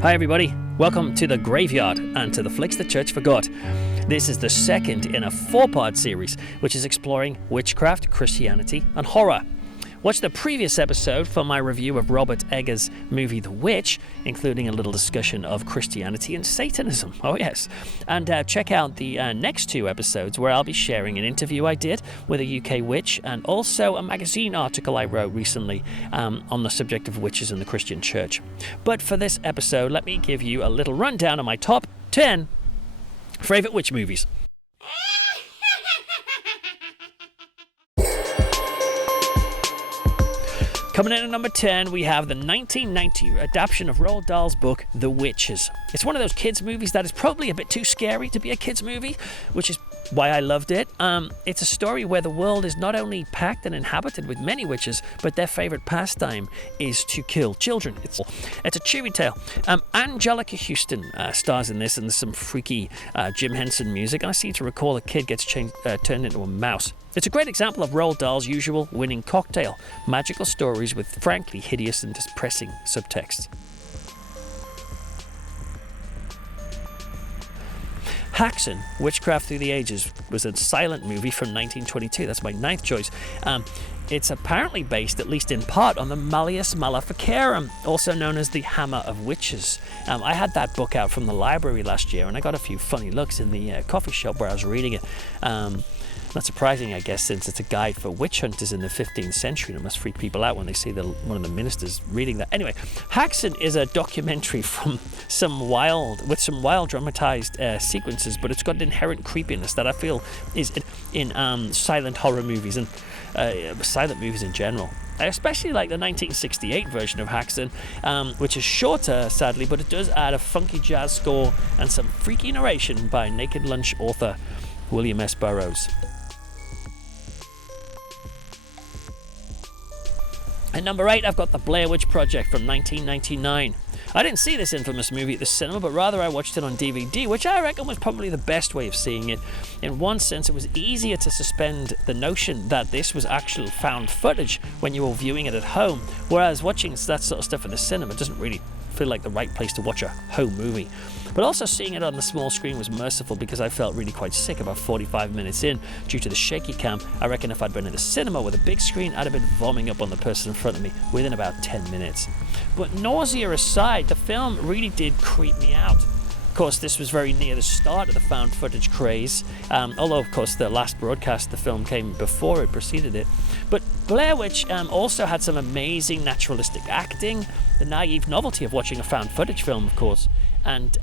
Hi everybody, welcome to The Graveyard and to the Flicks the Church Forgot. This is the second in a 4-part series which is exploring witchcraft, Christianity and horror. Watch the previous episode for my review of Robert Eggers' movie The Witch, including a little discussion of Christianity and Satanism. Oh yes. And check out the next 2 episodes where I'll be sharing an interview I did with a UK witch and also a magazine article I wrote recently on the subject of witches in the Christian church. But for this episode, let me give you a little rundown of my top 10 favourite witch movies. Coming in at number 10, we have the 1990 adaptation of Roald Dahl's book, The Witches. It's one of those kids' movies that is probably a bit too scary to be a kids' movie, which is why I loved it. It's a story where the world is not only packed and inhabited with many witches, but their favourite pastime is to kill children. It's a cheery tale. Angelica Houston stars in this, and there's some freaky Jim Henson music, and I seem to recall a kid gets turned into a mouse. It's a great example of Roald Dahl's usual winning cocktail, magical stories with frankly hideous and depressing subtext. HANAN, Witchcraft Through the Ages, was a silent movie from 1922. That's my 9th choice. It's apparently based, at least in part, on the Malleus Maleficarum, also known as the Hammer of Witches. I had that book out from the library last year, and I got a few funny looks in the coffee shop where I was reading it. Not surprising, I guess, since it's a guide for witch hunters in the 15th century, and it must freak people out when they see one of the ministers reading that. Anyway, HANAN is a documentary with some wild dramatized sequences, but it's got an inherent creepiness that I feel is in silent horror movies and silent movies in general. I especially like the 1968 version of HANAN, which is shorter, sadly, but it does add a funky jazz score and some freaky narration by Naked Lunch author William S. Burroughs. At number 8, I've got The Blair Witch Project from 1999. I didn't see this infamous movie at the cinema, but rather I watched it on DVD, which I reckon was probably the best way of seeing it. In one sense, it was easier to suspend the notion that this was actual found footage when you were viewing it at home, whereas watching that sort of stuff in the cinema doesn't really feel like the right place to watch a home movie. But also seeing it on the small screen was merciful because I felt really quite sick about 45 minutes in due to the shaky cam. I reckon if I'd been in the cinema with a big screen, I'd have been vomiting up on the person in front of me within about 10 minutes. But nausea aside, the film really did creep me out. Of course, this was very near the start of the found footage craze, although of course the last broadcast of the film came before it preceded it. But Blair Witch also had some amazing naturalistic acting, the naive novelty of watching a found footage film, of course, and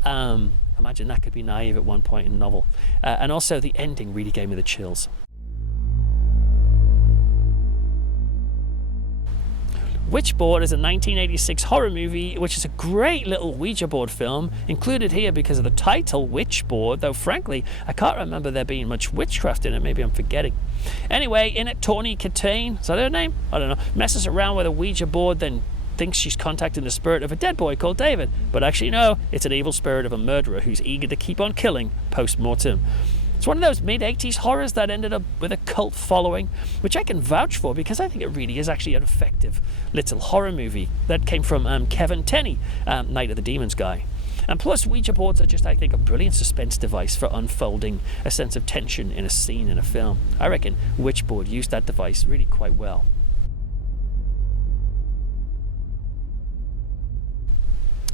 imagine that could be naive at one point in a novel. And also the ending really gave me the chills. Witchboard is a 1986 horror movie, which is a great little Ouija board film, included here because of the title, Witchboard, though frankly, I can't remember there being much witchcraft in it, maybe I'm forgetting. Anyway, in it, Tawny Katane, is that her name? I don't know, messes around with a Ouija board, then thinks she's contacting the spirit of a dead boy called David, but actually no, it's an evil spirit of a murderer who's eager to keep on killing post-mortem. It's one of those mid-80s horrors that ended up with a cult following, which I can vouch for because I think it really is actually an effective little horror movie that came from Kevin Tenney, Night of the Demons guy. And plus, Ouija boards are just, I think, a brilliant suspense device for unfolding a sense of tension in a scene in a film. I reckon Witchboard used that device really quite well.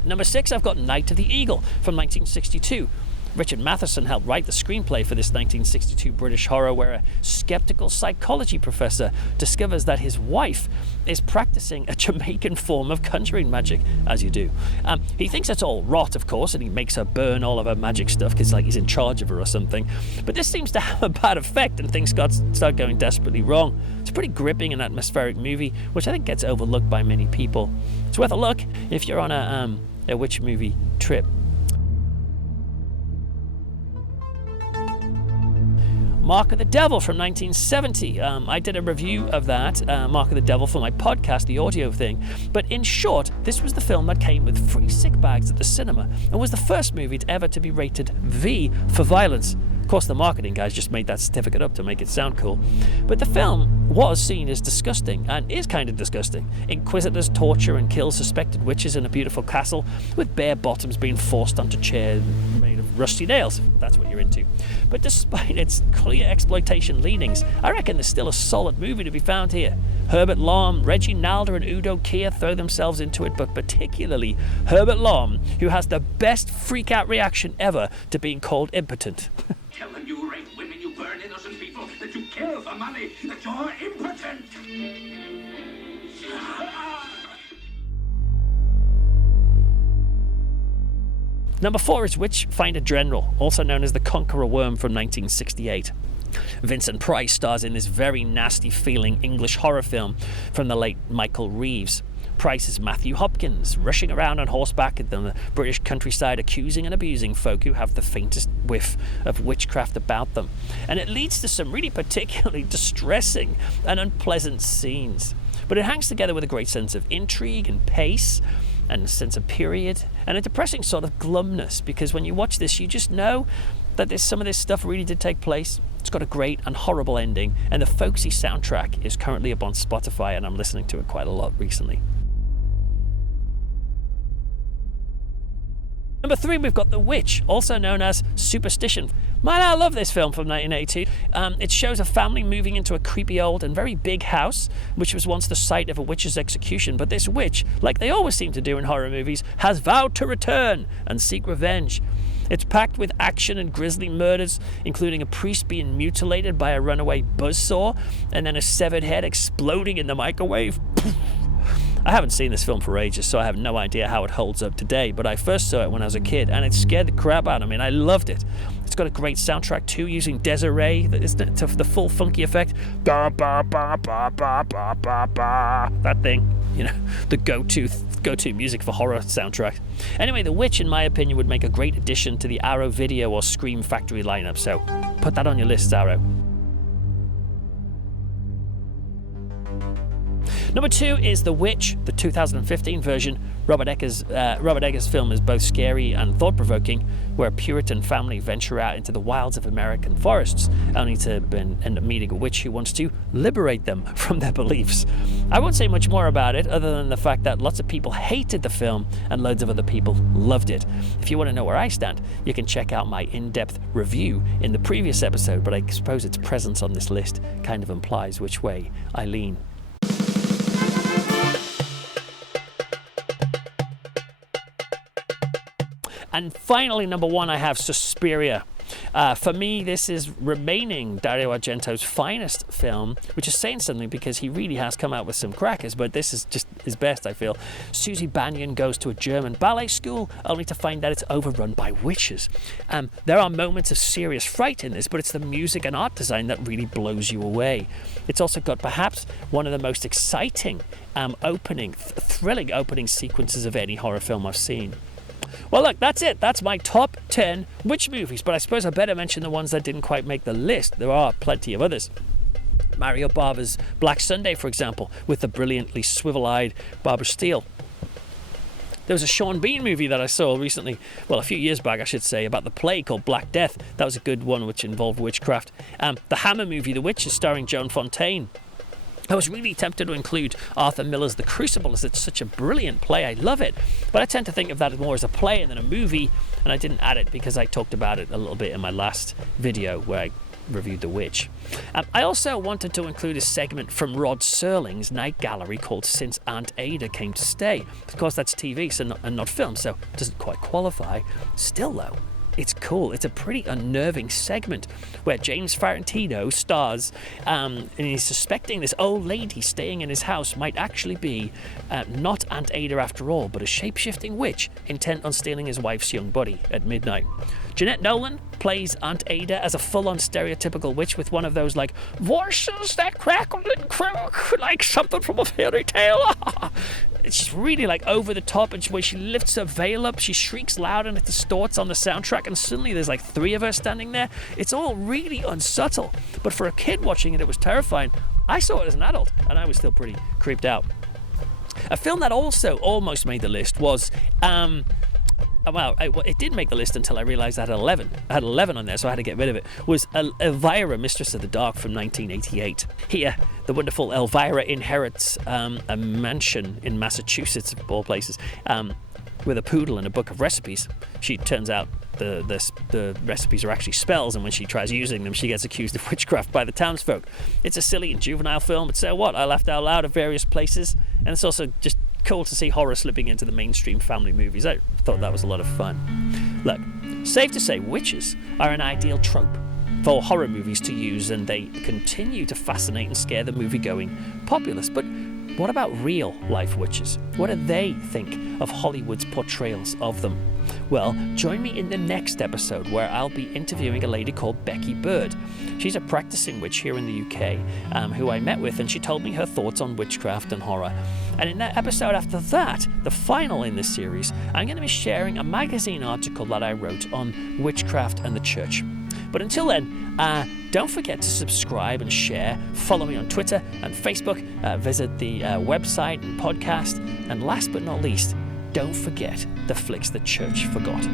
Number 6, I've got Night of the Eagle from 1962. Richard Matheson helped write the screenplay for this 1962 British horror where a skeptical psychology professor discovers that his wife is practicing a Jamaican form of conjuring magic, as you do. He thinks it's all rot, of course, and he makes her burn all of her magic stuff because like he's in charge of her or something. But this seems to have a bad effect and things start going desperately wrong. It's a pretty gripping and atmospheric movie, which I think gets overlooked by many people. It's worth a look if you're on a witch movie trip. Mark of the Devil from 1970. I did a review of that, Mark of the Devil, for my podcast, the audio thing. But in short, this was the film that came with free sick bags at the cinema and was the first movie ever to be rated V for violence. Of course, the marketing guys just made that certificate up to make it sound cool. But the film was seen as disgusting, and is kind of disgusting. Inquisitors torture and kill suspected witches in a beautiful castle, with bare bottoms being forced onto chairs made of rusty nails, if that's what you're into. But despite its clear exploitation leanings, I reckon there's still a solid movie to be found here. Herbert Lom, Reggie Nalder and Udo Kier throw themselves into it, but particularly Herbert Lom, who has the best freak-out reaction ever to being called impotent. Tell them you rape women, you burn innocent people, that you kill for money, that you're impotent. Number 4 is Witchfinder General, also known as the Conqueror Worm from 1968. Vincent Price stars in this very nasty-feeling English horror film from the late Michael Reeves. Price is Matthew Hopkins, rushing around on horseback in the British countryside, accusing and abusing folk who have the faintest whiff of witchcraft about them. And it leads to some really particularly distressing and unpleasant scenes. But it hangs together with a great sense of intrigue and pace, and a sense of period, and a depressing sort of glumness, because when you watch this, you just know that some of this stuff really did take place. It's got a great and horrible ending, and the folksy soundtrack is currently up on Spotify, and I'm listening to it quite a lot recently. Number 3, we've got The Witch, also known as Superstition. Man, I love this film from 1982. It shows a family moving into a creepy old and very big house, which was once the site of a witch's execution. But this witch, like they always seem to do in horror movies, has vowed to return and seek revenge. It's packed with action and grisly murders, including a priest being mutilated by a runaway buzzsaw, and then a severed head exploding in the microwave. I haven't seen this film for ages, so I have no idea how it holds up today, but I first saw it when I was a kid, and it scared the crap out of me, and I loved it. It's got a great soundtrack too, using Desiree, isn't it, to the full funky effect. Ba, ba, ba, ba, ba, ba, ba, ba. That thing, you know, the go-to music for horror soundtracks. Anyway, The Witch, in my opinion, would make a great addition to the Arrow Video or Scream Factory lineup, so put that on your list, Arrow. Number 2 is The Witch, the 2015 version. Robert Eggers' film is both scary and thought-provoking, where a Puritan family venture out into the wilds of American forests, only to end up meeting a witch who wants to liberate them from their beliefs. I won't say much more about it, other than the fact that lots of people hated the film and loads of other people loved it. If you want to know where I stand, you can check out my in-depth review in the previous episode, but I suppose its presence on this list kind of implies which way I lean. And finally, number 1, I have Suspiria. For me, this is remaining Dario Argento's finest film, which is saying something because he really has come out with some crackers, but this is just his best, I feel. Susie Banyan goes to a German ballet school only to find that it's overrun by witches. There are moments of serious fright in this, but it's the music and art design that really blows you away. It's also got perhaps one of the most exciting, thrilling opening sequences of any horror film I've seen. Well, look, that's it. That's my top 10 witch movies, but I suppose I better mention the ones that didn't quite make the list. There are plenty of others. Mario Bava's Black Sunday, for example, with the brilliantly swivel-eyed Barbara Steele. There was a Sean Bean movie that I saw recently, well, a few years back, I should say, about the plague called Black Death. That was a good one, which involved witchcraft. The Hammer movie, The Witches, starring Joan Fontaine. I was really tempted to include Arthur Miller's The Crucible, as it's such a brilliant play. I love it. But I tend to think of that more as a play than a movie, and I didn't add it because I talked about it a little bit in my last video where I reviewed The Witch. I also wanted to include a segment from Rod Serling's Night Gallery called Since Aunt Ada Came to Stay. Of course, that's TV and not film, so it doesn't quite qualify. Still, though, it's cool. It's a pretty unnerving segment where James Farentino stars, and he's suspecting this old lady staying in his house might actually be not Aunt Ada after all, but a shape-shifting witch intent on stealing his wife's young body at midnight. Jeanette Nolan plays Aunt Ada as a full-on stereotypical witch with one of those like voices that crackle and croak like something from a fairy tale. It's just really like over the top, and when she lifts her veil up, she shrieks loud and it distorts on the soundtrack, and suddenly there's like 3 of her standing there. It's all really unsubtle, but for a kid watching it, it was terrifying. I saw it as an adult, and I was still pretty creeped out. A film that also almost made the list was it did make the list until I realised I had 11. I had 11 on there, so I had to get rid of it. Was Elvira, Mistress of the Dark from 1988. Here, the wonderful Elvira inherits a mansion in Massachusetts, of all places, with a poodle and a book of recipes. She turns out the recipes are actually spells, and when she tries using them, she gets accused of witchcraft by the townsfolk. It's a silly and juvenile film, but so what? I laughed out loud at various places, and it's also just cool to see horror slipping into the mainstream family movies. I thought that was a lot of fun. Look, safe to say, witches are an ideal trope for horror movies to use, and they continue to fascinate and scare the movie-going populace. But what about real life witches? What do they think of Hollywood's portrayals of them? Well, join me in the next episode where I'll be interviewing a lady called Becky Bird. She's a practicing witch here in the UK who I met with, and she told me her thoughts on witchcraft and horror. And in that episode after that, the final in this series, I'm going to be sharing a magazine article that I wrote on witchcraft and the church. But until then, don't forget to subscribe and share. Follow me on Twitter and Facebook. Visit the website and podcast. And last but not least, don't forget the flicks the church forgot.